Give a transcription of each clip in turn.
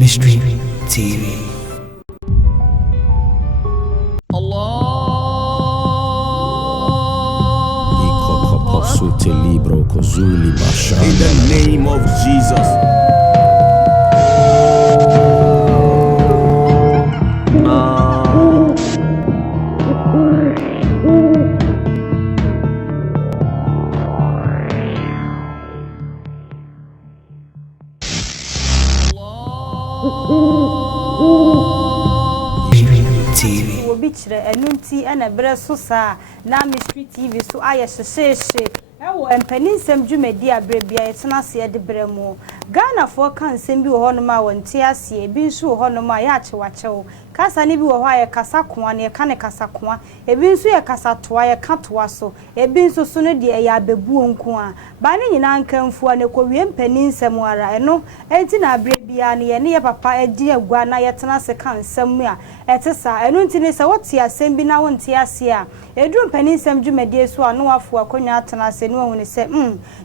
Mystery TV. In the name of Jesus. TV. Will be enunti and a breast so na Mystery TV so aye sheshe. And Peninsem Jumedia Brebia, it's not see the Bremo. Ghana for can send you honoma when Tiasi, Binsu honoma yacho. Casa nibu wire Casakwan, a cane Casakwa, a binsu a Casatoa, a catwaso, a binsu sooner dear bebu unqua. Banning in Ankem for an Korean Peninsem where I know, Etina Brebiani, and near Papa, a dear Guana Yatana can somewhere. Etessa, and Untinesa what's here, send now on Tiasia. A drum Peninsem Jumedia so no for a cognatas and one said,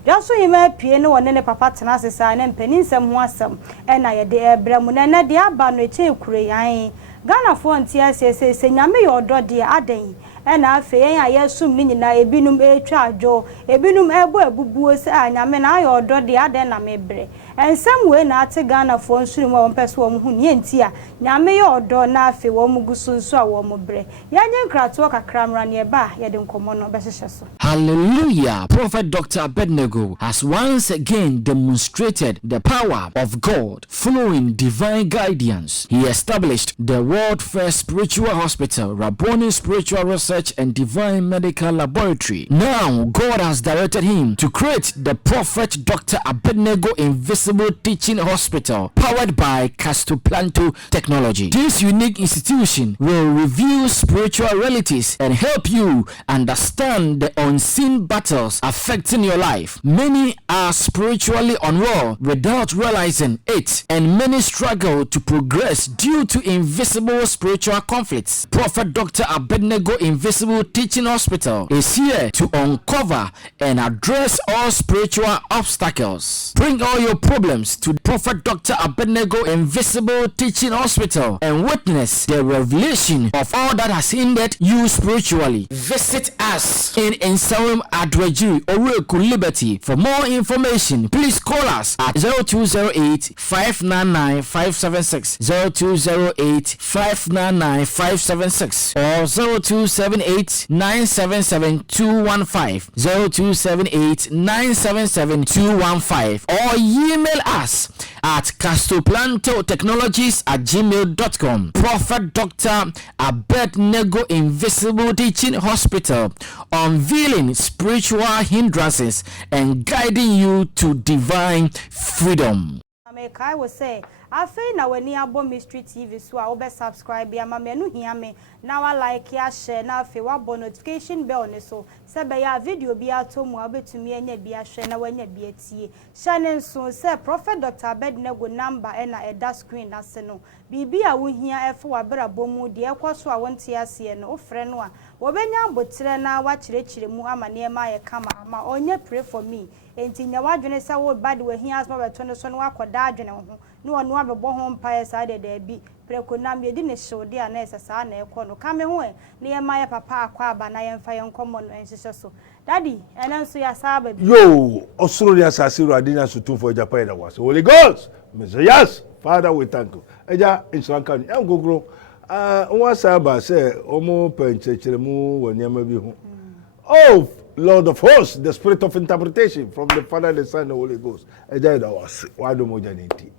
just so you may piano and then a papa tenasis and Peninsem wasam, and I dear Bramunana, dear Banre Cray. Ghana for Tiasia says, Nyame or do dear Aden. And I fear I assume Nina a binum a charge or a binum elbow bubuos and I mean I or do the other namebre. And some way not a Ghana for soon one person who yentia. Nyame or do na fe womugusun so a womobre. Yan crat walk a crammer nearby, yadin common or beshaso. Hallelujah. Prophet Dr. Abednego has once again demonstrated the power of God following divine guidance. He established the world first spiritual hospital, Rabboni Spiritual Research and Divine Medical Laboratory. Now, God has directed him to create the Prophet Dr. Abednego Invisible Teaching Hospital, powered by Castoplanto technology. This unique institution will reveal spiritual realities and help you understand the unseen battles affecting your life. Many are spiritually unwell without realizing it, and many struggle to progress due to invisible spiritual conflicts. Prophet Dr. Abednego Invisible Teaching Hospital is here to uncover and address all spiritual obstacles. Bring all your problems to Prophet Dr. Abednego Invisible Teaching Hospital and witness the revelation of all that has hindered you spiritually. Visit us in Nsawam Adwaji, Oreku Liberty. For more information, please call us at 0208 599 576, 0208 599 576, or 0278 977 215, 0278 977 215, or email us at castoplantotechnologies@gmail.com. Prophet Dr. Abednego Invisible Teaching Hospital, unveiling spiritual hindrances and guiding you to divine freedom. I will say, I feel now when you are Mystery TV, so I will subscribe. Ya mama no hear me. Now I like ya share. Now feel what notification bell ne so. Say ya video be ato mu abetu me enya be share na wanya be atie. Share so say Prophet Dr. Abednego number na eda screen na se no. Bibi a wo hia efo wa bra bomu de ekoso a wonte ase no ofre no a wo benya botre na wa kirechire mu amane ma ye kama ma onye pray for me. Enti nya wadwene se wo bad we hia asma beto no so no akoda adwene ho no ono abebo ho mpae sa de da bi preko na me di ne shode a na esesa na ekọ no kame ho ne ye ma ye papa akwa aba na ye mfa ye nkomo no enhyehyɛ so daddy ena nso ya saba bi yo osoro ya sasiru adina so tun for Japan that was Holy Ghost me say yes Father we thank you eja insuranka ni am gogoro won saba say omo penchechere mu woniama bi ho oh Lord of hosts, the spirit of interpretation from the Father, the Son, and the Holy Ghost.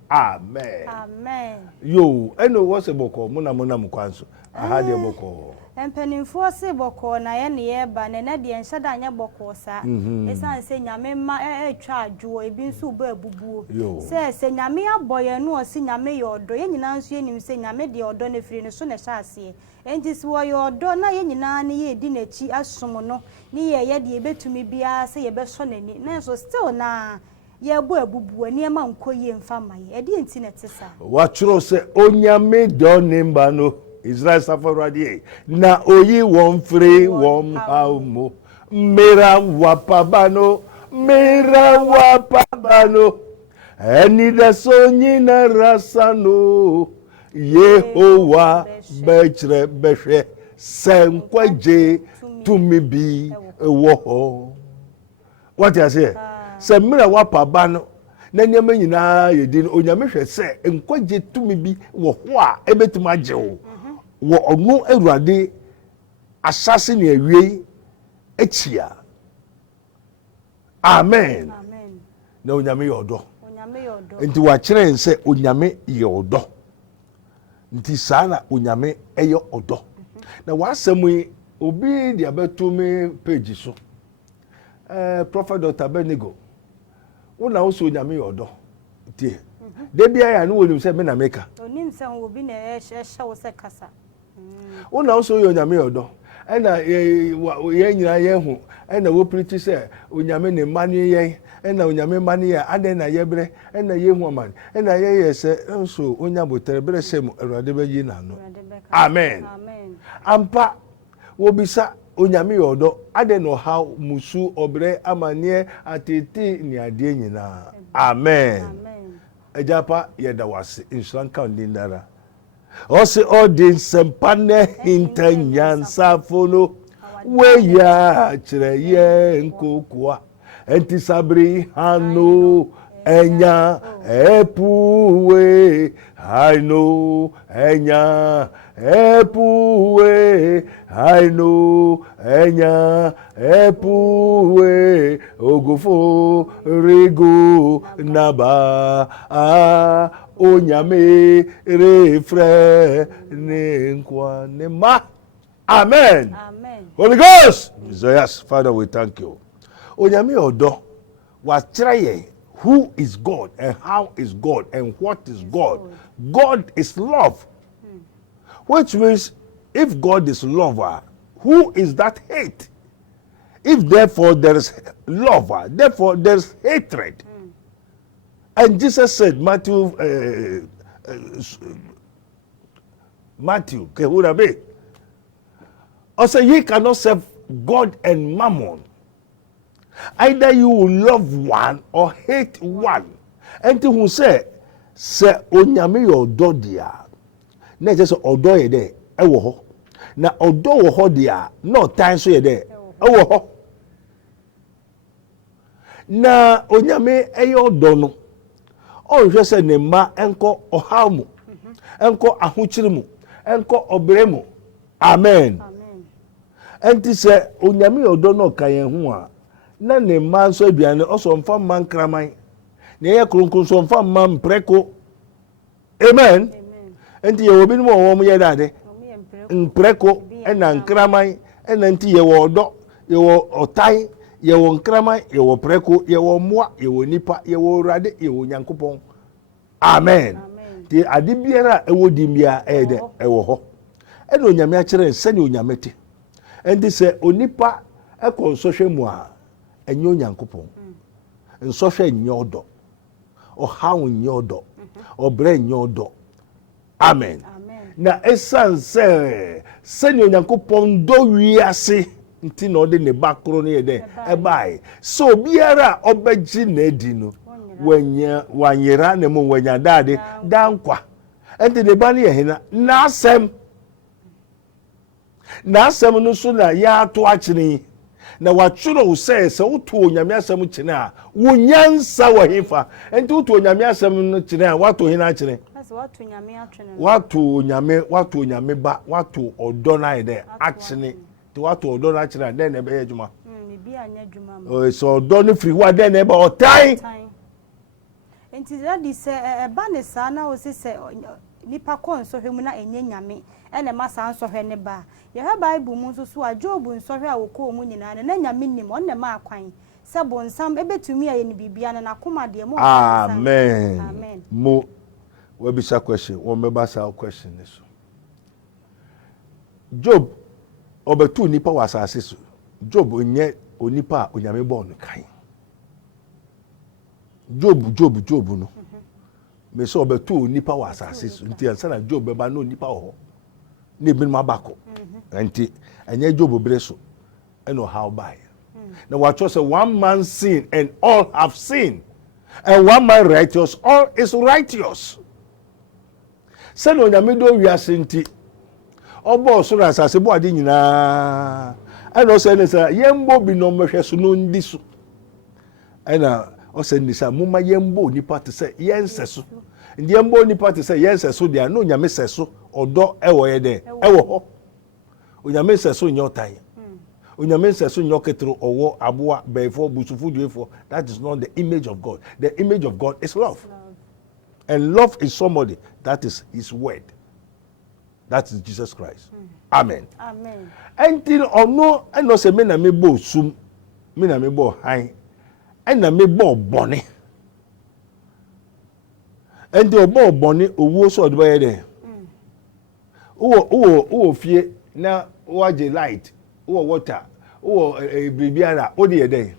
Amen. Amen. Yo, I know what's a boko. Muna mukwanso. I had a boko. And penifo se boko na ye ne ba na na de enhyada anya boko sa. Esan se nyame ma twa adwo ebi nso bo abubuo. Se nyame aboye no o se nyame ye odo ye nyina nso ye nim se nyame de odo na firi ne so na hya ase. Enti se wo ye odo na ye nyina ne ye di nachi asom no ne ye de ebetumi bia se ye be so nani. Na so still na ye bo abubuo ne ma nkoye mfa maye. E di enti na tesa. Wa churo se onyame do nimba no. Israel safaradi na oyi won free won haumo mera wapabano eni da so nyina rasano Yehowa bechre behwe senkwaje tumi bi wo what you say se mira wapa ba no na nyama nyina yedi no onyame hwe se enkwaje tumi bi wo ho a ebetuma agye wo onu awurade asase ne awie echia amen na onyame yodo nti wa kire nse onyame yodo nti sana onyame eyo odo na wasemu obi dia betumi page so Prophet Dr. Abednego una wo so onyame yodo tie de bia ya no wonim se me na meka onim se obi na ehye wo se kasa una wo so onyame yodo ena ye nyina ye hu ena wo preach se onyame ne mani ye ena onyame mani ya ade na ye bre ena ye hu man ena ye ye se nso onyabotere bre sem awurade beyi na no amen ampa wo bisa onyame yodo ade no ha musu obre amanie atete ni ade nyina amen ejapa yeda wase insuran kan dindara ose odin sempane hintanyansa fono weya kire ye nkokua enti sabri hanu enya epuwe I know enya epuwe I know enya epuwe ogufo rigo naba onyame refre ne nkwa ne ma amen Holy Ghost so yes Father we thank you onyame odo wa kire who is God and how is God and what is God. God is love. Which means if God is lover, who is that hate? If therefore there is love, therefore there is hatred. And Jesus said, Matthew, okay, who that be? Also, ye cannot serve God and mammon. Either you will love one or hate one. And who say onyame yodo dia. Na just odo ye de ewo ho. Na odo wo ho dia no time so ye de ewo ho. Na onyame eyodo no. O hwe se ne ma enko ohaw mu. Enko ahokyire mu. Enko obre mu. Amen. Enti se onyame yodo no kan ho a na ne man so aduane oso mfa man kraman na ye kronkron so mfa man preko amen enti ye obi no wo mo ye dade mpreko ena nkraman ena enti ye wo odo ye wo otai ye wo nkraman ye wo preko ye wo moa ye wo nipa ye wo urade ye wo nyankopon amen ti ade biara ewo dimbia ede ewo ho ena onyame a kire nse ne onyame te enti se onipa ekonsohwe mu a enyo nyankopon nsohwe nyodo ohawo nyodo obre nyodo amen na esanse senyo nyankopon do wiase nti na ode ne bakro ne yede ebai so biara obeji na edi no wanyera ne mo wanya dade dankwa enti ne ba ne yehina na asem no so na ya to akene na watchuro say se woto onyame asem kine a wonyansa wahifa enti woto onyame asem no kine a wato hina kine wato onyame atwene wato onyame ba wato odo na ide akene ti wato odo na kine den na be adwuma bi anya adwuma ma o so odo no free wa den na be otai enti dadi se eba ne sa na o se nipa konso hwemu na enye nyame ene masa nsohwe ne ba ye ha bible mu nso so a Job nsohwe a woko mu nyina na nyame nim onne ma akwan se bonsam ebetumi aye ne bibia na nakoma de mo amen mo we be sa question we me ba sa question so Job obetu nipa wasase so Job onye onipa onyame bon kan Job no me so obetu nipa wasase so nti ansa na Job beba no nipa ho ne bin ma bako nti enye Job bre so eno how by na what say one man sin and all have sinned And one man righteous, all is righteous. Send on Nyame do wiase nti. Obo so na asase bo ade nyina. And also say yembo bi no mehwe so no ndi so. And also ni say mumma yembo nipa te say yenseso. Ndi yembo nipa te say yenseso dia no Nyame seso odo ewo ye de ewo ho. Onyame seso nyotan. Onyame seso nyoketro owo aboa befo busufu duefo. That is not the image of God. The image of God is love. And love is somebody. That is his word. That is Jesus Christ. Amen. Amen. Until or no, I know say me na me bo sum, me na me bo high, and na me bo bonny. And the bo bonny owo so the way there. Oh, fear now what the light, water, bibiara, the day.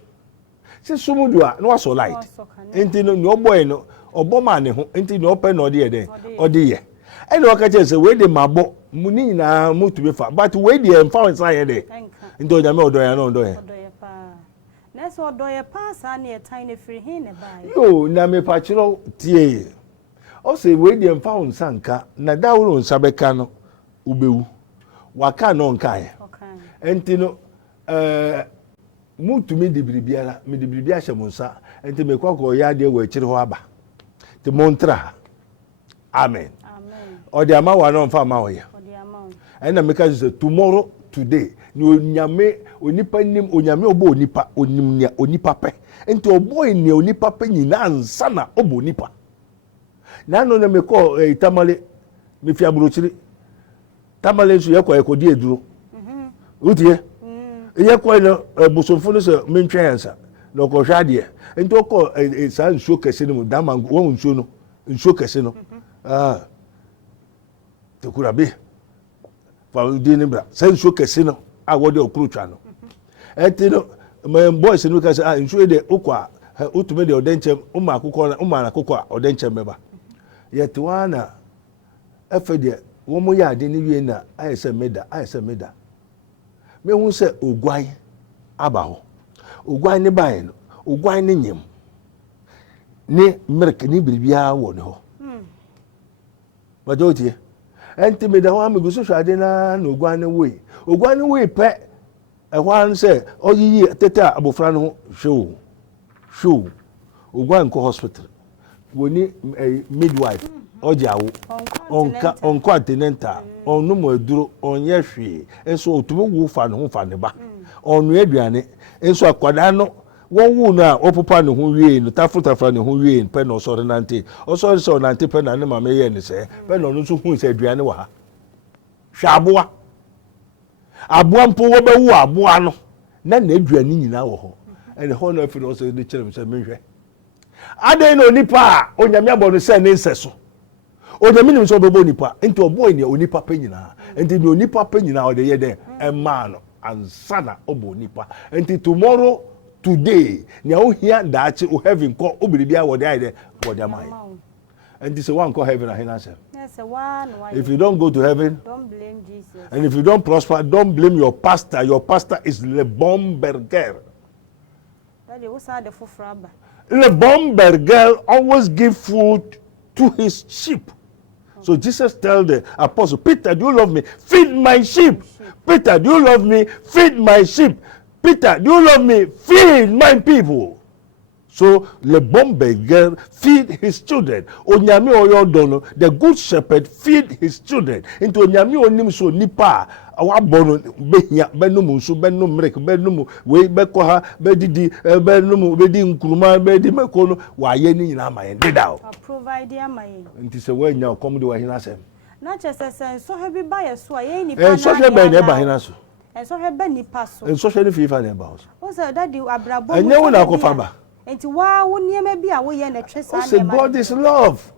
Say sumudua no so light. Until no boy no oboma ne ho, until no open or the day or the year. And no catch say we the mabo muni na mutu be fa but we the emfa inside there into Nyame odoya no odoya pa na so odoya pa sa na e tan na free hin ne bai yo na me pa chiro tie o say we the emfa nsanka na dawuro nsabeka no ubewu waka no nka ye entino mutu me de biribiara me de biribia hyemunsa enti me kwakọ ya de we chiri ho aba te montra amen. Or the amount one on farm out here. And I make us say tomorrow, today, no Nyame, onipa nim, onyame obo onipa, onimnia, onipa pe. And to obo ni onipa pe ni na ansana obo onipa. Na no na me call tamale, me fi abrochiri. Tamale so yekwa ekodi eduro. Utie? Yekwa no bosomfo no se mentwe ansa. No ko hwa de. And to call sa nsuo kese no dama won nsuo no. Nsuo kese no. To could be for dinner, send so casino. I would do crucial. And you know, my boys and Lucas are enjoyed the Ukwa, her ultimate audentum, Umana Cocoa, audentum member. Yet one, after the woman ya didn't I said Meda. Me won't say Uguay Abaho. Uguay ne buying, Uguay Ninyum. Ne milk ni bibia won ho. But don't you? Enti me da wa me gusu hwade na ogwane we pe e hwan se oyiyi teta abofra no show ogwan ko hospital woni midwife ojawo on continental onu mo aduro onye hwe enso otumo wu fa no ho fa ne ba onu aduane enso akwada no won wu na opopa ne ho wie no tafutafra ne ho wie pe no so nante osori so nante pe na ne mama ye ne se pe no no so hu se aduane wa ha hwa aboa mpo wo be wu aboa no na aduane nyina wo ho ene ho no afi no so de kyerem se menhwe ade no nipa onyame abo no se ne nseso onyame nim so bebo nipa enti obo ni onipa pe nyina enti ni onipa pe nyina o de ye de emma no ansana obo nipa enti tomorrow today nya o hia daachi o heaven call obiribia wo dey there wo dey mind and this one call heaven ahina say yes one if you don't go to heaven don't blame Jesus and if you don't prosper don't blame your pastor is le bomberger that dey was the fufraba le bomberger always give food to his sheep. So Jesus tell the apostle Peter, do you love me? Feed my sheep. Peter, do you love me? Feed my sheep. Peter, do you love me? Feed my people. So le bomberger feed his children. Onyame oyodono, the good shepherd feed his children. Into onyame onim so nipa awabono behia benum so benum mrek benum we beko ha bedidi benum bedi nkuruma bedi mekono waye ni nyina amaye deda o. Provide amaye. Nti se we nya come de wa hina sem. Na chese so he bi ba ye so aye nipa na. So he be na ba hina so. So he be nipa so. So he ni fifa na ba so. O say daddy abrabo. Enye wo na akofa ba. Enti wa wo niema bi a wo ye na twesa na. Say God is love.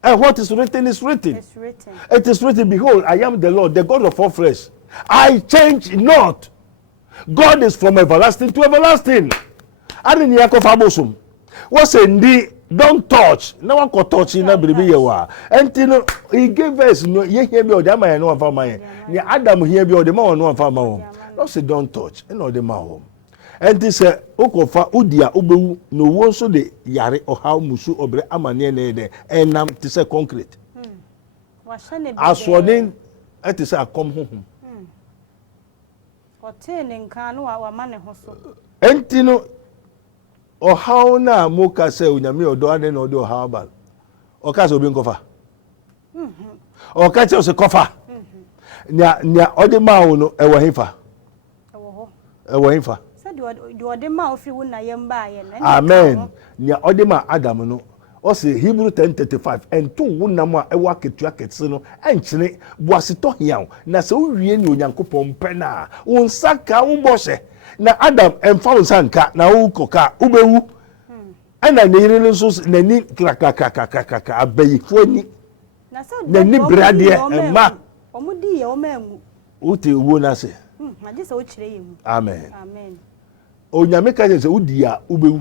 And what is written is written. It's written. It is written, behold, I am the Lord, the God of all flesh. I change not. God is from everlasting to everlasting. Arin Yakov Abosum. What's in the don't touch. No one can touch in every year. And he gave us no ye hear me or the man no for my. Ni Adam hear me or the man no for my. Don't say don't touch. No the man. And this okofa udia ubewu no one so de yare or how musu obre amane ne and nam to say concrete. As one in it is a come home. Otene nkanu wa mane hoso. Entino or how na moka say unyame odo ade na odo how bal. O ka so bi nkofa. O ka che o se kofa. Nya ode ma wo no ewo hifa. Ewo hifa. Amen. Nya odema Adam no. O say Hebrew 10:35 and to wonam a ewa ketua ketse no enkyene boaseto hiaw na se owie ni onyankopon pe na wonsaka wo bose na Adam emfa wonsanka na wo koka ubewu ana ne yire no so nani krakakakakaka abayi foni na ni brade ema omudi ye omamu uti wo na se magisa wo kire yemu. Amen. Amen. Onyame ka je se udi a ubewu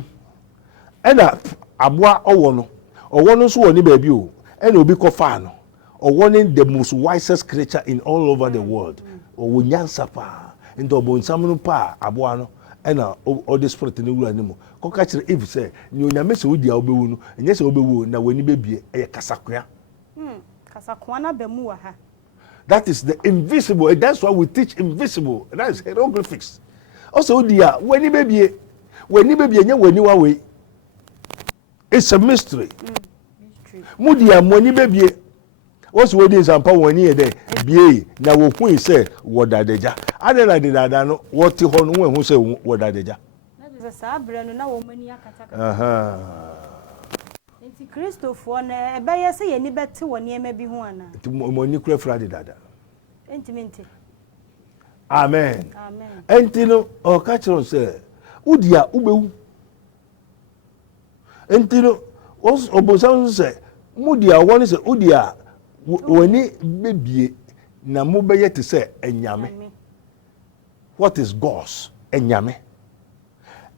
ena aboa owo no so woni baabi o ena obi kofa no owo ni the most wisest creature in all over the world owo nyansa pa ndo bonsam no pa aboa no ena o the spirit ne wura nimu koka kire if say ni onyame se udi a obewu no enye se obewu na wani bebie eye kasakoa kasakoa na bemu wa ha. That is the invisible. That's why we teach invisible. That is hieroglyphics. Also udi a wani bebie enye wani wa we. It's a mystery. Mudia money baby. What's what is ampa wani e de bie na wo kun se wodadeja. Adela de dada no what ho no hu se wodadeja. Na be sa abre no na wo mani akata. Enti Christopher na ebe ye se ye ni bete woni ema bi hu ana. Enti moni kura fra de dada. Enti. Amen. Amen. Enti no o ka chiro se udia ubewu. Entino was obosan say mudia won say udia woni bebie na mobeye te say enyame. What is God's enyame?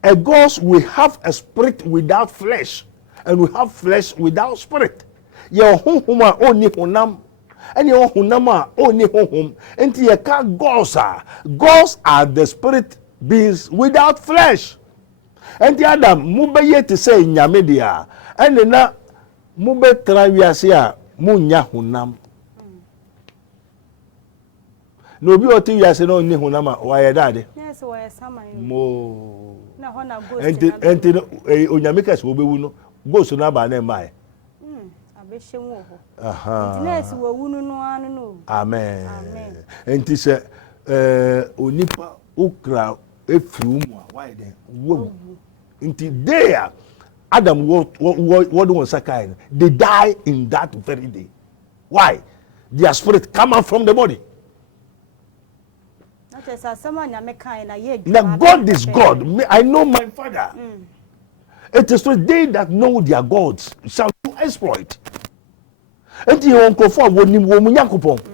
A God we have a spirit without flesh and we have flesh without spirit. Ye honhom a oni honam ene honam a oni honhom enti ye ka gods are the spirit beings without flesh. Enti Adam mubeye te say nyame dia ene na mube trawiase a munya honam no bi oti wiase no ni honam a waye dade yes waye sama mo na ho na ghost enti onyame kase obewu no ghost na ba na mai abehye wo ho aha nti na wo wunu no anu no. Amen. Amen. Enti se onipa ukra efru mu a waye den wo Until there, Adam what was a they die in that very day. Why? Their spirit come out from the body. Now God is God. I know my Father. It is the day that know their gods shall do exploit. And you won't go for what you want.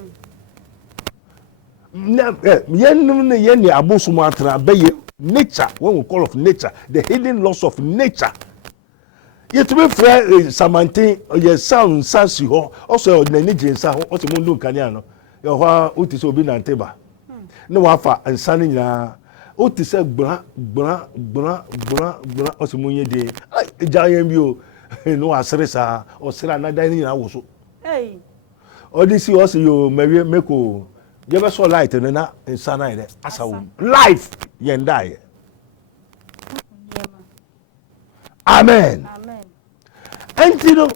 Nature, when we call of nature, the hidden laws of nature. Yet we free Samantin, your sound Sansi, also the Nigerian, also Mundu Caniano, your Utis Obin and Teba. No alpha and Sunny, Utis bra, also Munye de Giant View, no Asresa, or Serana dining also. Hey, or this you also you Mary Meko. You ever saw light and then in Sanai as a life yen die. Amen. Amen. And you know,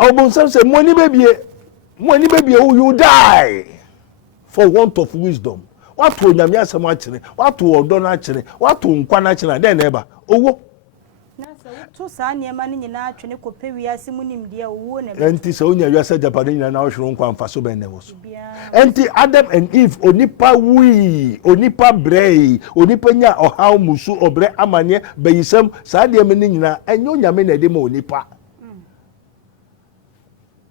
our son said, money baby, you die for want of wisdom. What to Nyamia Samachine, what to Odo.Prophet, what to Nkwanachina, then ever. Oh, to Sanya Mani Natchene Cope, we are Simunim dear woman. and Tisonia, you said Japadina now shown Kwan for so many. And Adam and Eve, Onipa we, Onipa Bray, Onipanya or how Musu or Bre Amania, Bayisam, Sadia Menina, and no Yamene demo Onipa.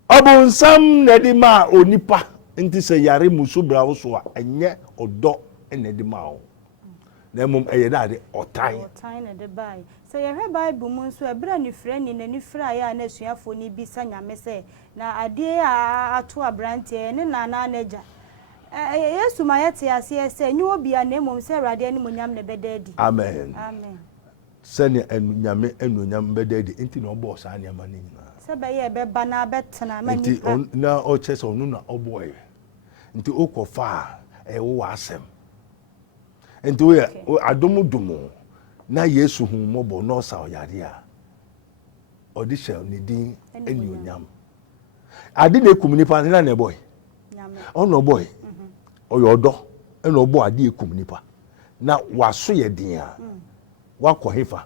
Abon some Nedima Onipa, and this a Yari Musu Browsua, and yet or dog and Nedimao. Nemum Ayadade or time. Or time at the buy. So you have Bible moon so a brand new friend in a new fryer and as you have for Nibisanya Messe. Now a dear to a brandy and a neja. Yesu ma yete ase se nyi obi a na emom se Awurade ani monyam ne bedadi. Amen. Amen. Sene Nyame enunyam bedadi enti na obo sa ne ma nyina. Se be ye be ba na betena ma ni. Enti na o chese onu na obo ye. Enti okofa wo asem. Enti we adomudumo na Yesu hu mobo no sa oyare a. Audition ni din enunyam. Ade na ekum nipa na na boy. Nyame. Ono boy. Oyodo ena obo ade ekum nipa. Na waso ye din a. Wakọ hefa.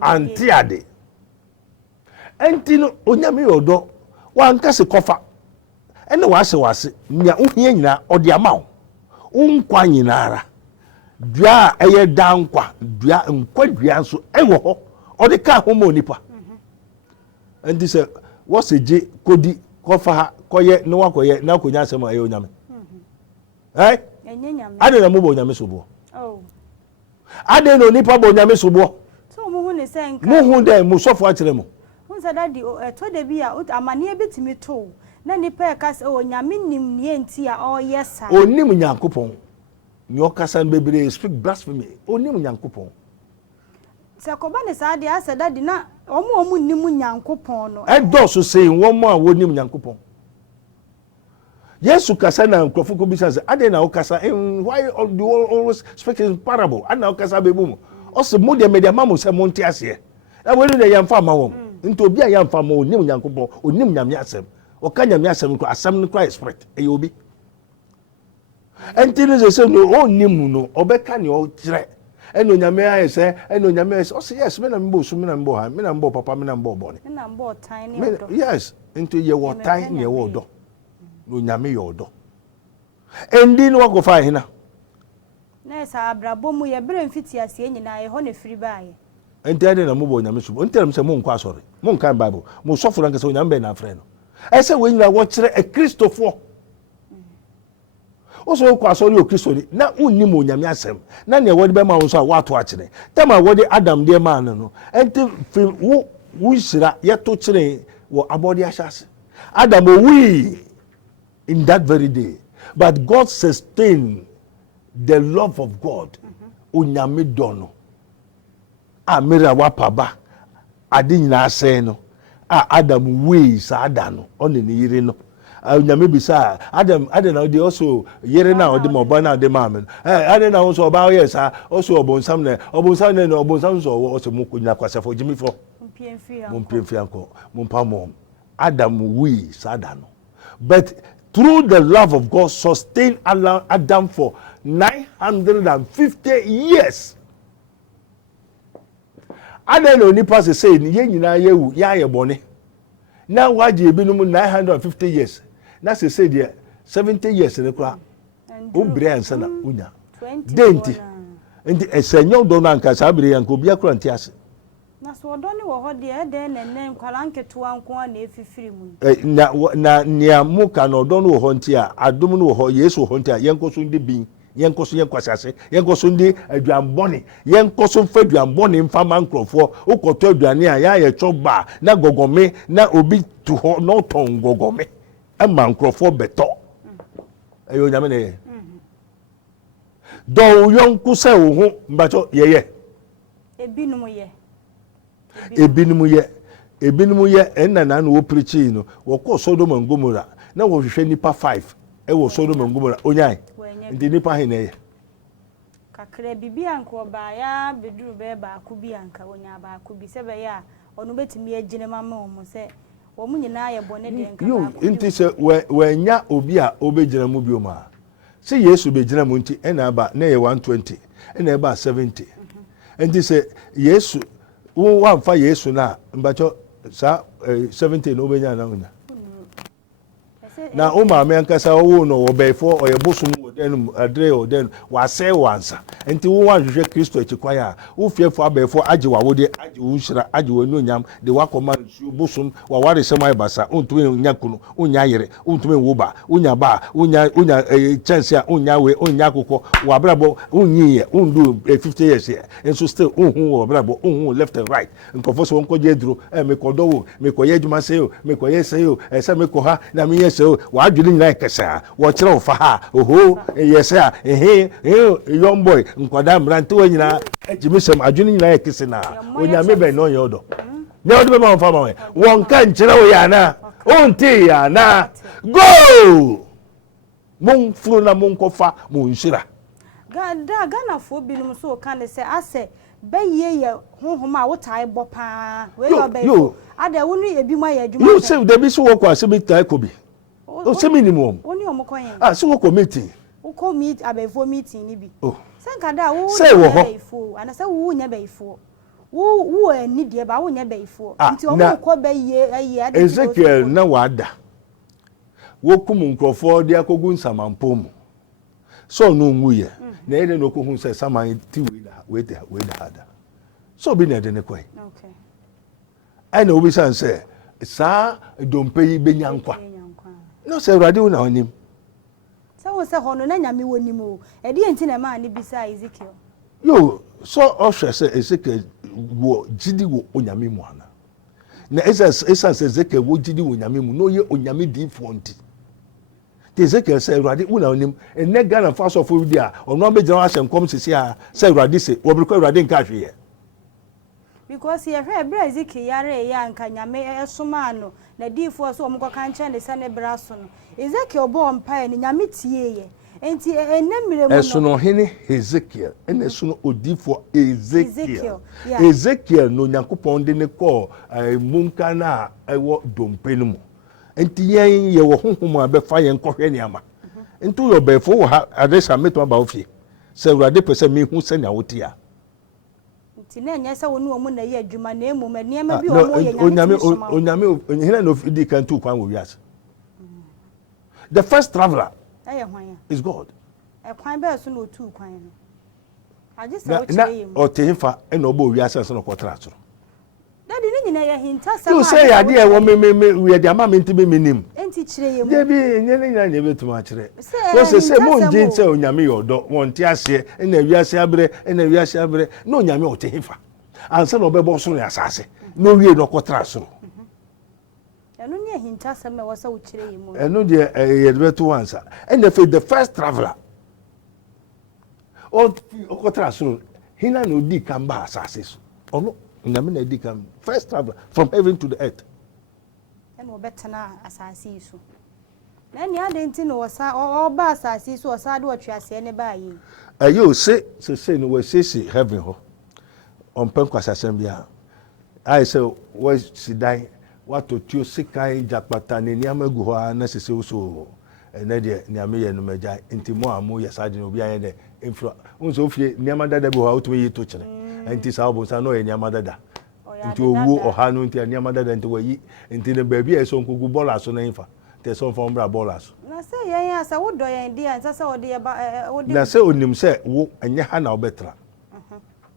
Anti ade. Enti no onyame yodo wankase kofa. Ene wase nya uhie nyina ode amawo. Unkwa nyina ara. Dua eye dankwa, dua nkwadua nso ewo ho. Ode ka ho mo nipa. Enti se woseje kodi kofa ha koye ne wakoye na konya asem aye onyame. Enye nyame. Ade na mo bo onyame sobo. Oh. Ade no nipa bo nyame sobo. So mo hu ne se nka. Mo hu de mo sofo akire mo. Unsa dadi to de bi a amane betimi to na nipa ka se o nyame nim ne enti a o yesa. Onim nyankopon. Ni okasa bebre speak blasphemy. Onim nyankopon. Se ko ba ne sa de asa dadi na omo nim nyankopon no. Edo so say won mo a wonim nyankopon. Yesu kasa na nkrofo ko bisa say ade na okasa why do you always speak in parable? Ana okasa bebu mo. O se mo de media mamu se monte ase. E we no yamfa ma won. Nti obi a yamfa ma onim nyankopon, onim nyame asem. O ka nyame asem ko asem no Christ spirit. E obi. Enti no se no onim no obeka ne o kire. Eno nyame aye se eno nyame se o se yes me na mbo so me na mbo ha me na mbo papa me na mbo bone. Me na mbo tan ne odo. Yes, into ye wo tan ne wo odo. No nyame ye odo. Endi no go fa hina. Na sa abrabo mu ye bere mfiti ase nyina ye ho ne firi baaye. Enti ade na mbo nyame so. Enti am se mo nkwa sorry. Mo nkan Bible. Mo sofo ranka se nyame be na afre no. Ese we nyina wo kire e Christopher. Oso kwa sorry o Kristo ni na unni mo nyame asem. Na ne wodi be ma wo so a wato a kire. Tema wodi Adam de man no. Enti wo shira ye to kire wo abodi ashase. Adam we in that very day. But God sustained the love of God. Unyame dono. Amira wapaba. Adi nyina se no. Adam we sa adano. One ni yire no. Unyame bisa Adam na dey also yire na odi mo ba na de mamen. Adam na also ba yes also obonsam na no obonsam so also mu kunya kwasefo jimi fo. Mumpie anko. Mumpamo. Adam we sa adano. But through the love of God, sustained Adam for 950 years. Adam no nipa se say ye nyina yewu ya ye bone. Na waje ebinum 950 years. Na se say there 70 years ne kra. O bre ansa na unya. Denti. Enti esenyo do na nka sa bre yanko bia kra ntiase. Na so do ne wo ho de den nenen kwala nketo anko na efifiri mu. Na nia muka no do no wo ho ntia adom no wo ho Yesu ho ntia yenkoso ndi bin yenkoso yenkwasase yenkoso ndi aduanbone yenkoso fa aduanbone mfa mankrofo ukoto aduane a ya ye choba na gogome na obi tu ho no ton gogome e mankrofo beto ayo nyame ne do yonku se wo ho mbacho yeye ebinumu ye enna na wo preachi no wo ko Sodom and Gomorrah na wo hwehwe nipa 5 e wo Sodom and Gomorrah onyai ndi nipa he na ye kakra bibia nko ba ya beduru be ba ku bi anka wonya ba ku bi se be ya onu betimi agine mama omo se wo mu nyina ye bone de nka ba nti se we nya obi a obegina mu bi o ma se Yesu begina mu nti e na ba na ye 120 e na ba 70 nti se Yesu wo wamfa Yesu na mbacho sa 70 no benya na unya na o ma me ankasa wo no wo befo o ye bosum wo then adre o then wa say wansa enti wo wan hwehwe Kristo echikwaya wo fiefo abefo age wa wode age wo hira age wo nyonyam de wakoma nsu busum wa ware semai basa ontumi nya kunu onya yere ontumi wo ba onya chance a onya we onya akoko wa brabo onyiye ondu 50 years enso still ohun wo brabo ohun left and right nkofo so nko je duro me kodowo me koye adwuma seo me koye seo ese me ko ha na me yeseo wa adwini nyina kesa wo kire wo fa ha oho yesa young boy nkwada mrante wo nyina ejimisem adwini nyina kese na onyame be no yodo ne odo be ma fa ma won kan kire wo ya na onti ya na go mon furu na mon kofa mon shira Gana fo bilum so kan se ase beye ye honhoma wotai bo pa we lo be ada wonu ebi ma ya adwuma you say there be so work as me tai ko bi o se minimum oni omokoyen so work meeting wo ko meet abefo meeting ni bi senka da wo beifo ana se wo nya beifo wo ani de ba wo nya beifo nti o ko beye ayi ada Ezekiel na wada wo kum nkrofo de akogu nsamampom so no nwuye na ene no ko hu se saman ti we da hada so bi na de ne kwai okay ana obi san se sa dompe yi benyankwa no se urade una onim se wo se hono na nyame wonim o e de enti na ma ne bisa Ezekiel yo so o hwe se Ezekiel wo jidi wo onyame mu ana na esa se Ezekiel wo jidi wo onyame mu no ye onyame di fonti Ezekiel say urade una onim ene Ghana faso fo dia ono abegina asenkom sisi a say urade se wo briko urade nka hwe because ye hwe bra Ezekiel yare ya nka nyame esoma no na difo so omko kan che ne se ne bra so no Ezekiel bo mpa ni nyame tie ye enti enemire mu no eso no hene Ezekiel ene eso no odifo Ezekiel no Nyankopon de ne ko munka na ewo dompe no mu enti yen ye wo honhom abefa yen kohwe ne ama enti yo befo wo ha adesa meto aba ofie se urade pese me hu se na wotia enti na nya se wonu omu na ye adwuma na emu ma niam bi omu ye onyame hina no di kan tu kwan wo wiase the first traveler is God kwan be so no tu kwan no agisa wo chire yemu o tefa e no bo wiase so no kotra atoro Daddy ni nyina ya hinta sama. You say ya dey wo me we dey ama me ntime menim. Enti kire yemu. Dey bi nyene nyina nye betuma kire. So say mo nje say onyame yodo won ti ase na wiase abre na onyame o te hifa. Ansa na obebo so ne asase. No wie no kotra so. Eno nye hinta sama wo sa wo kire yemu. Eno de ye de beto ansa. And the first traveler. O kotra so hina no di kamba asase so. Ono Nyame na come first traveler from heaven to the earth. And we better na asasi so. Na ni adenti no wasa oba asasi so wasa de watwase ne ba yi. Ayo say no we say heaven ho. On pen kwasasem bia. I say we sidai what to tio sikai jakpata ne niamagu ho na sese so. Na de Nyame ye no magya enti mo amu yesade no bia ye de infra. Unso ofie niamada da bi ho auto yi to kire. Enti sa obonsa no ye nyamadada enti owu oha no enti nyamadada enti wayi enti ne baabi e so nkogu bola so na infa te so fo mbra bola so na se yen asa wo do yen dia nsa se wo de wo na se onim se wo anya ha na obetra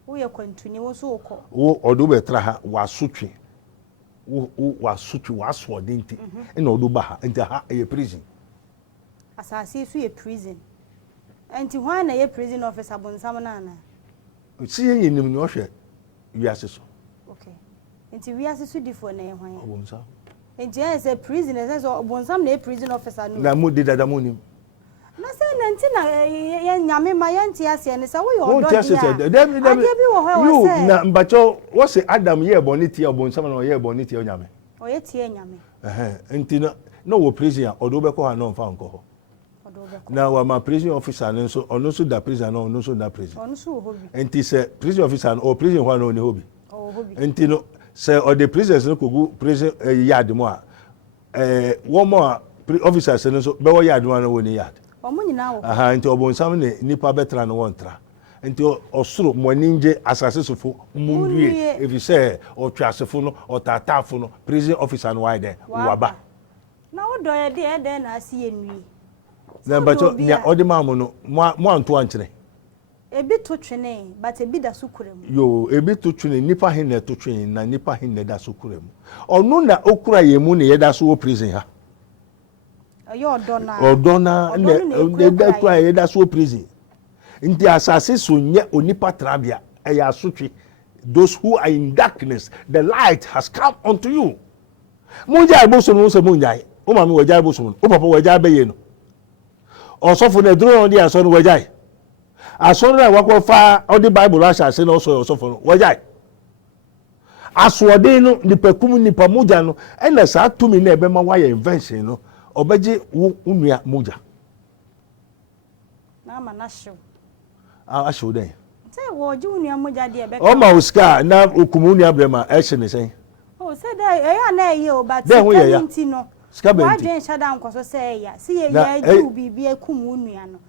wo ye kwantuni wo so okọ wo odo betra ha wasotwe wo wasotwe waso de enti na odo ba ha enti ha ye prison asasi so ye prison enti hwan na ye prison officer bonsam na na si yen nim ni ohwe wiase so okay enti wiase so difo na ye hwan obonsa enti e say prison e say obonsam na prison officer no na mo de dada mo nim na say na enti na ye nyame ma ye enti ase ne say wo ye odo dia ade bi wo ho say na mbacho wo say Adam ye boniti obonsam na ye boniti nyame o ye tie nyame enti na wo prison odo be ko ha no mfa nko ho na wa ma prison officer nso ono so da prison no ono so da prison ono so hobi enti se prison officer o prison ho no ni hobi hobi enti no se o the prisoners no kogu prison yard mo a wo mo officers nso be wo yard mo na wo ni yard o mo nyina wo enti obonsam ne nipa betra no wontra enti osoro mo ninje asase sofo munwie if you say o twasefo no o tatafo no prison officer no wide waba na wo do ye de na asi enwi na bacho nya odi mamu no mo anto ankyere ebi to twene but ebi da so kuremu yo ebi to twene nipa hin na to twene na nipa hin na da so kuremu onu na okura yemu ne yeda so wo prison ha ayo odona ne da kura yeda so prison nti asase so nye onipa trabia eya asotwe those who are in darkness the light has come unto you munja iboso no se munja o ma mi waja iboso no o papa waja beye no osofo na duro on dia so no waja aso na wakofa o the bible asase na osofo no waja aswode no nipakum nipa muja no na sa tumi na ebe ma waya invention no obeje unua muja na ma na show show den say wo ji unua muja de ebe o ma uska na okumu abrema ne sen oh say that na ye o but community no ska benti wadwen shada nkoso say ya si ye ya ju bibi akumu unua no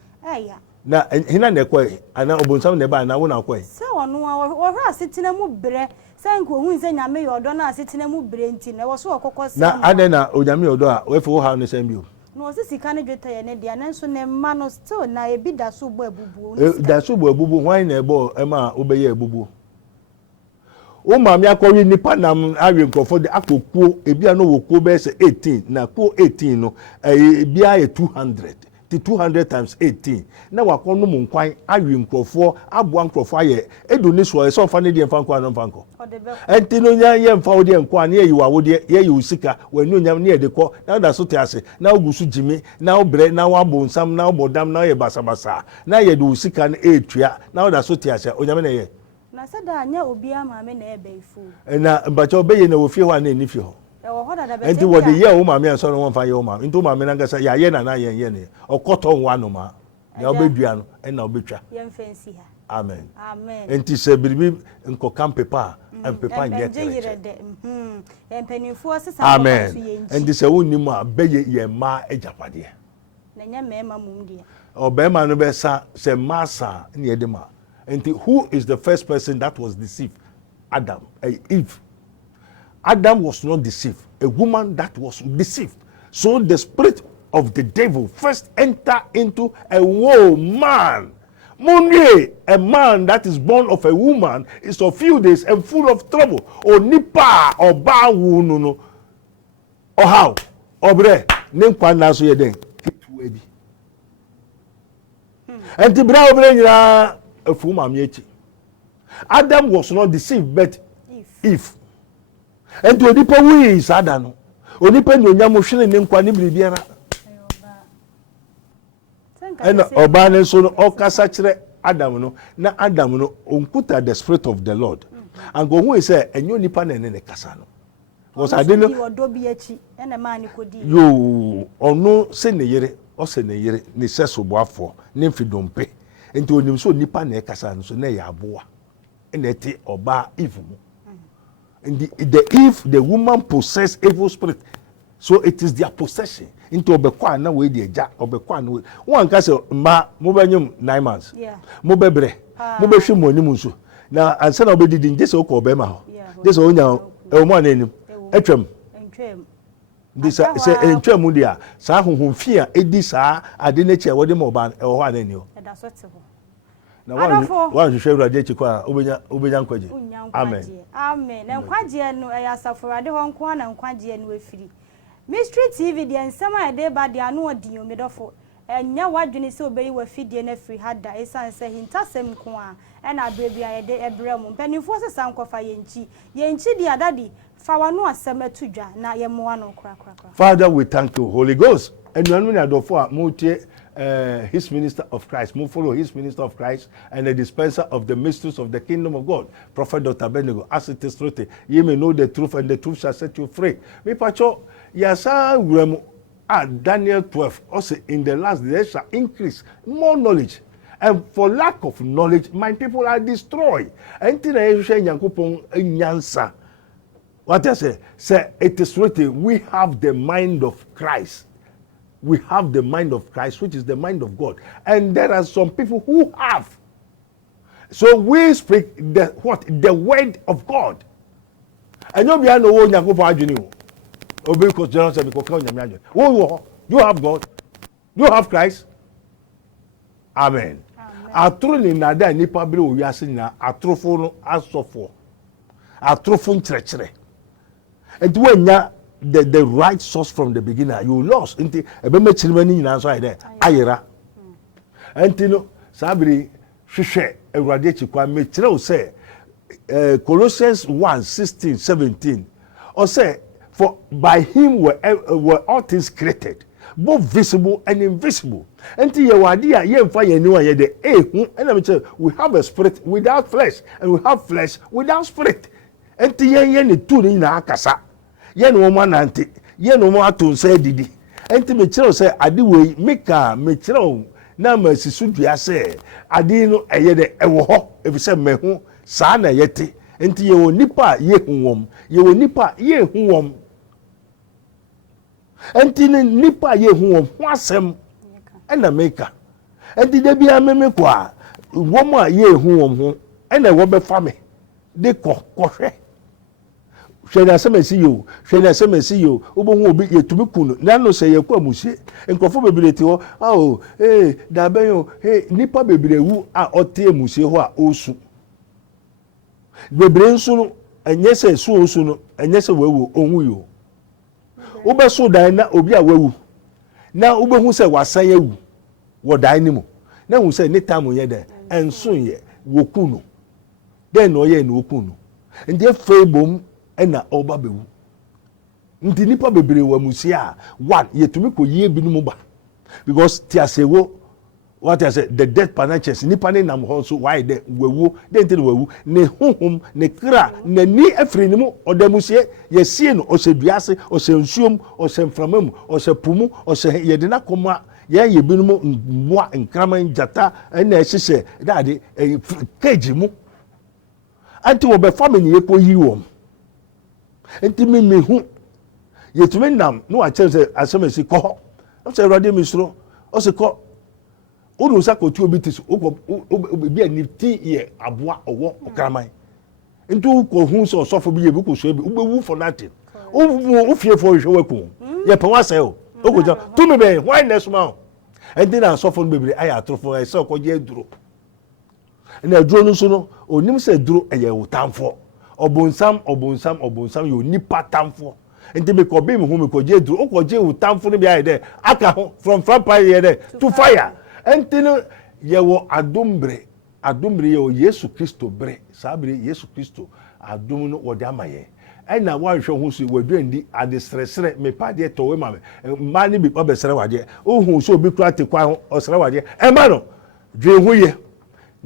ya na hina na ekwe ana obonsam na ba na wo na akwe se ono wo hra asetena mu bre se nko hu se nyame yodo na asetena mu bre nti na wo so okokose na ade na onyame yodo a we fo ha no sem bio no se sika ne dweta ye ne dia na nso ne ma no still na ebi da so bo abubu da so bo abubu hwan na ebo ema obeye abubu o ma mi akọwi nipa nam awe nkofo de akokuo ebi ano wokuo be se 18 na kuo 18 no ebi aye 200 200 times 18 na wakono mu nkwan awe nkofo aboa nkofo aye edoni so so fa ne de mfa nkwa no mfa nko enti no nya ye mfa wo de nkwa na ye wawo de ye usika wanu nyam ne de ko na da so te ase na ogusu jimi na obre na wabo nsam na obodam na ye basabasa na ye de usika na etua na da so te ase onyame na ye na sada anya obi ama me na ebe ifu na mbacha obeye na ofie ho na eni fie ho enti wo de ye wo ma me anso no won fa ye wo ma enti wo ma me na ngasa ya ye na ye ne okoto nwa no ma na obedua no na obetwa ye mfensi ha amen amen enti se biribi nko kampepa ampepa nye tere empenifo sesa amen enti se wonni mu a beye ye ma ejapade na nya mema mum dia obema no be sa se masa ne ye de ma enti who is the first person that was deceived? Adam, Eve. Adam was not deceived. A woman that was deceived. So the spirit of the devil first entered into a woman. Monye, a man that is born of a woman is of few days and full of trouble. Or nipa or ba no no. Or how? Obre, name kwa naso ye den. And the bra obre nyira Adam was not deceived, but Eve. And to the people who is Adam, only pen when Yamushin name Quanibiana. And Obana son or Casatre Adam no, na Adam no, unkuta the spirit of the Lord. And go who is a new nipan and in a casano. Was I didn't know and a man could you or no senere or senere, ni sesso boafo, nymphi don't pay. Into him so nipa na ekasa so na ya aboa enete oba evil and the if the woman possess evil spirit so it is their possession into obekwa na we dey ja obekwa na one ka say ma mo banyum 9 months mo bebre mo behwe mo anim nso na ansa na obedidi nje se okọ obema ho je se onya e mo anim atwam this say entwam dia sa hohomfi a edi sa ade na chi e wode mo ba e ho anani o na one share radio chikwa obenya nkwaje amen amen na nkwaje no e asafurade ho nko na nkwaje no afiri mystery tv de nsema e de ba de anu odin omedofo enya wadwene se obeyi wa fidie na free hada esanse hintasem ko a na abrebia ye de ebrem mpanifo se sankofa yenchi di adadi fa wanu asem atudwa na ye mo wanu kra. Father, we thank you, Holy Ghost. And when we adofo a motie his minister of Christ, move follow his minister of Christ and the dispenser of the mysteries of the kingdom of God, Prophet Dr. Abednego, as it is written, ye may know the truth and the truth shall set you free. Me pacho, yasa uremu Daniel 12, also in the last days shall increase more knowledge. And for lack of knowledge, my people are destroyed. What I say, it is written, we have the mind of Christ. We have the mind of Christ, which is the mind of God. And there are some people who have. So we speak the what? The word of God. And you have God. You have Christ. Amen. Atro ni nada nipa bere o wiase na atrofo no asofo. Atrofo nkyerɛkyerɛ. And when the right source from the beginner, you lost. Inti ebe me chirima ni nyina so ayɛ ayera. Enti no sabiri hwehwɛ Awurade chikwa me kyerɛ o sɛ Colossians 1:16-17 or say for by him were all things created, both visible and invisible. Enti ye wade a ye mfa ye niwa ye de ehu ena me say we have a spirit without flesh and we have flesh without spirit. Enti ye ne tu ni na akasa ye no mo anante ye no mo atonsa didi. Enti me kyerɛ sɛ ade wei meka me kyerɛ na masisu dua sɛ ade no ɛyɛ de ɛwɔ hɔ efisɛ mehu saa na yɛte. Enti ye onipa ye hu wom ye onipa ye hu wom. Enti nipa ye hu wom ho asɛm ɛna meka. Enti de bia meme kwa wom a ye hu wom ho ɛna wo bɛfa me de kɔhwɛ hwɛ na asɛmasi yo hwɛ na asɛmasi yo obohu obi yetumi kunu na no sɛ yekɔ amusie nkɔfo bebree te hɔ da bɛn nipa bebree wu a ɔte amusie hɔ a osu bebree nso no ɛnyɛ sɛ so osu no ɛnyɛ sɛ wawu onwu yo wobɛso dan na obi a wawu na wobɛhu sɛ wasan awu wɔ dan ni mu na hu sɛ ne tam yɛ dɛ ɛnso yɛ wokunu den no yɛ no okunu nde febom ena oba bewu nti nipa bebree wa musia one yetumi ko yie binu mu ba because tiasewo what I say the death panaches nipa ne nam ho so why the wewu den te wewu ne honhom ne kra na ni afri ne mu odamusie yesie no oseduase osensuom osenframam osepumu yede na koma ye binu mu mboa nkraman jata na ehihye dade keji mu anti wo be family yeko yi wom enti me hu yetumi nam no a kyerɛ asɛmasi kɔ hɔ ɔsɛ Awurade misro ɔsɛ kɔ odu sa kotu obi tis bi ani ti yɛ aboa ɔwɔ ɔkraman enti ko hu sɛ ɔsɔfo bi yɛ bi ko so bi ubewu for nothing u fie for hwɛ waku yɛ pɛ wasɛ o okoja to me be why next man enti na asɔfo no bebre ayɛ atrofo ɛsɛ ɔkɔgye aduro na aduro no so no onim sɛ aduro ɛyɛ wotamfo obonsam yo nipa tamfo enti me ko be me hu me ko je duro o ko je utamfo no bia de aka ho from fire ye de to fire enti no ye wo adombre ye o Yesu Kristo bre sabre Yesu Kristo adom no wo de amaye ena wa hwe ho so wadu andi ade sresre me pade to we ma me ma ni bi pa be sre wade o hu so obi kura te kwa ho o sre wade e ma no dwe hu ye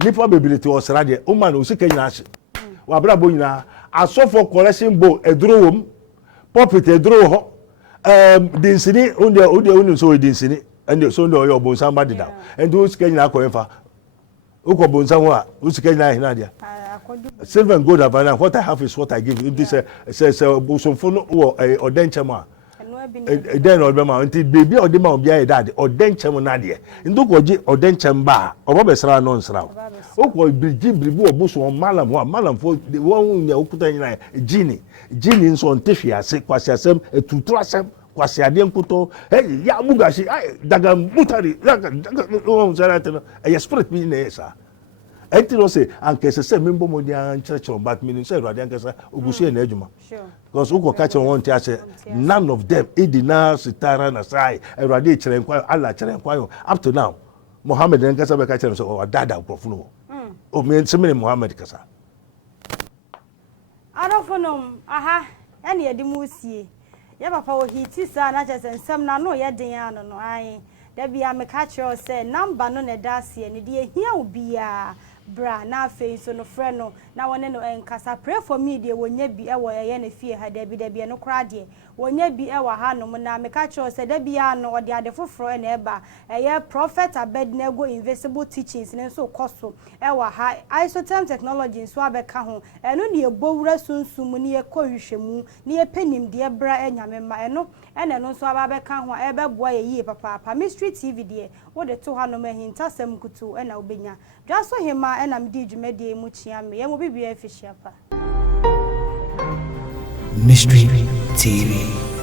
nipa bebility o sre de o ma no o sika nyina ase wabra bo nyina asofo collection bowl eduro wom pulpit eduro ho dinsini onde so dinsini and so ndo yo bonsan ba dida and those Kenya akoyefa uko bonsan ho a usika nyina hina dia silver and gold abana what I have is what I give you this says bosomfo no wo odenchema den obema nti baby odema obia e dade odenchem na de ndoko je odenchem ba obobesra no nsra okwo bribu obuso malam ho malam fo won nya okuta nyina gini nso ntehwe ase kwase asem etuturu asem kwase ade nkuto ya mugashi daga mutari o zarate no spirit bi na esa enti no say ankese se membo mo dia nkyerɛkyerɛ but me say Awurade ankasa ogusu na adwuma because uko catch one tia say none of them edina sitara na sai Awurade kyerɛ nkwa Allah kyerɛ nkwa up to now Muhammad ankasa be ka kyerɛ so dada okrofo no o me nseme Muhammad kasa arofonom aha ene yedi musie ya papa wo hiti sa na kyerɛ nsɛm na no yɛ den ano no ai da bia me ka kyerɛ say number no na da se ne de hia obia bra na fe so no frɛ no na wone no enkasa pray for me de wonya bi e wo ye na fie ha da bi no kra de wonya bi e wa ha no na me ka kyerɛ say da bia no ode ade foforo na eba eye Prophet Abednego Invisible Teachings ne so koso e wa ha isotherm technology so abeka ho eno ne ebowura sunsum ne ekohwehwemu ne epenim de bra enyame ma eno ene no so abeka ho e beboa ye yie papa Mystery TV de wo de to ha no mahintasem kutu ena obenya dwaso hema ena mdi dwumade mu chia me ye mo bibia afihia pa Mystery TV.